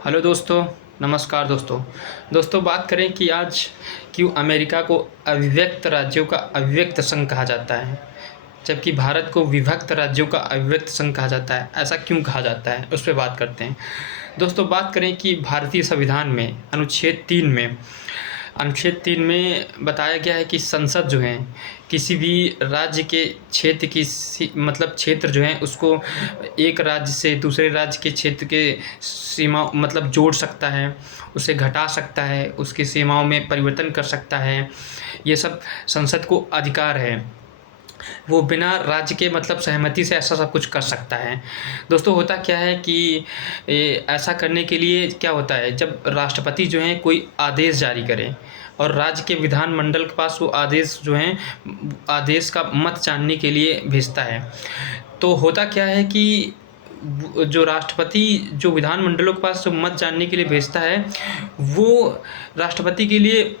Hello दोस्तों, नमस्कार दोस्तों। दोस्तों बात करें कि आज क्यों अमेरिका को अविभक्त राज्यों का अविभक्त संघ कहा जाता है, जबकि भारत को विभक्त राज्यों का अविभक्त संघ कहा जाता है। ऐसा क्यों कहा जाता है, उस पे बात करते हैं। दोस्तों बात करें कि भारतीय संविधान में अनुच्छेद 3 में बताया गया है कि संसद जो है किसी भी राज्य के क्षेत्र की मतलब क्षेत्र जो है उसको एक राज्य से दूसरे राज्य के क्षेत्र के सीमा मतलब जोड़ सकता है, उसे घटा सकता है, उसकी सीमाओं में परिवर्तन कर सकता है। ये सब संसद को अधिकार है। वो बिना राज्य के मतलब सहमति से ऐसा सब कुछ कर सकता है। दोस्तों होता क्या है कि ऐसा करने के लिए क्या होता है, जब राष्ट्रपति जो हैं कोई आदेश जारी करें और राज्य के विधानमंडल के पास वो आदेश जो हैं आदेश का मत जानने के लिए भेजता है, तो होता क्या है कि जो राष्ट्रपति जो विधानमंडलों के पास जो मत जानने के लिए भेजता है, वो राष्ट्रपति के लिए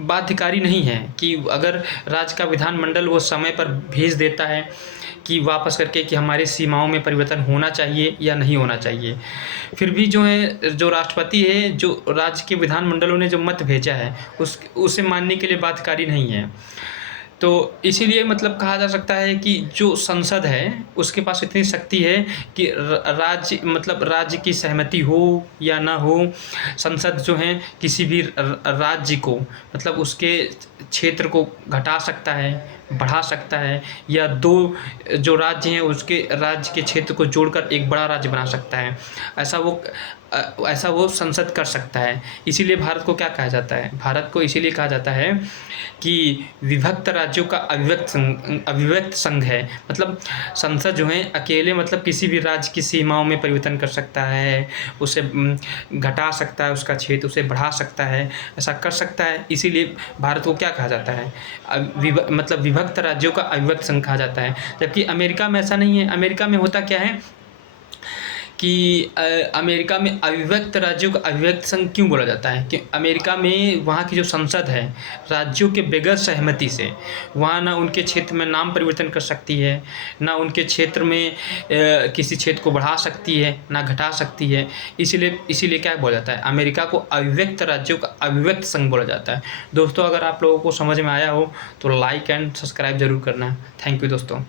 बाध्यकारी नहीं है कि अगर राज्य का विधानमंडल वो समय पर भेज देता है कि वापस करके कि हमारी सीमाओं में परिवर्तन होना चाहिए या नहीं होना चाहिए। फिर भी जो है जो राष्ट्रपति है, जो राज्य के विधानमंडलों ने जो मत भेजा है उसे मानने के लिए बाध्यकारी नहीं है। तो इसीलिए मतलब कहा जा सकता है कि जो संसद है उसके पास इतनी शक्ति है कि राज्य की सहमति हो या ना हो, संसद जो है किसी भी राज्य को मतलब उसके क्षेत्र को घटा सकता है, बढ़ा सकता है, या दो जो राज्य हैं उसके राज्य के क्षेत्र को जोड़कर एक बड़ा राज्य बना सकता है। ऐसा वो संसद कर सकता है। इसीलिए भारत को क्या कहा जाता है, भारत को इसीलिए कहा जाता है कि विभक्त राज्यों का अविभक्त संघ है। मतलब संसद जो है अकेले मतलब किसी भी राज्य की सीमाओं में परिवर्तन कर सकता है, उसे घटा सकता है उसका क्षेत्र, उसे बढ़ा सकता है, ऐसा कर सकता है। इसीलिए भारत को क्या कहा जाता है, मतलब विभक्त राज्यों का अविभक्त संघ कहा जाता है। जबकि अमेरिका में ऐसा नहीं है। अमेरिका में होता क्या है कि अमेरिका में अविभक्त राज्यों का अविभक्त संघ क्यों बोला जाता है कि अमेरिका में वहाँ की जो संसद है राज्यों के बगैर सहमति से वहाँ ना उनके क्षेत्र में नाम परिवर्तन कर सकती है, ना उनके क्षेत्र में किसी क्षेत्र को बढ़ा सकती है, ना घटा सकती है। इसीलिए क्या बोला जाता है, अमेरिका को अविभक्त राज्यों का अविभक्त संघ बोला जाता है। दोस्तों अगर आप लोगों को समझ में आया हो तो लाइक एंड सब्सक्राइब ज़रूर करना। थैंक यू दोस्तों।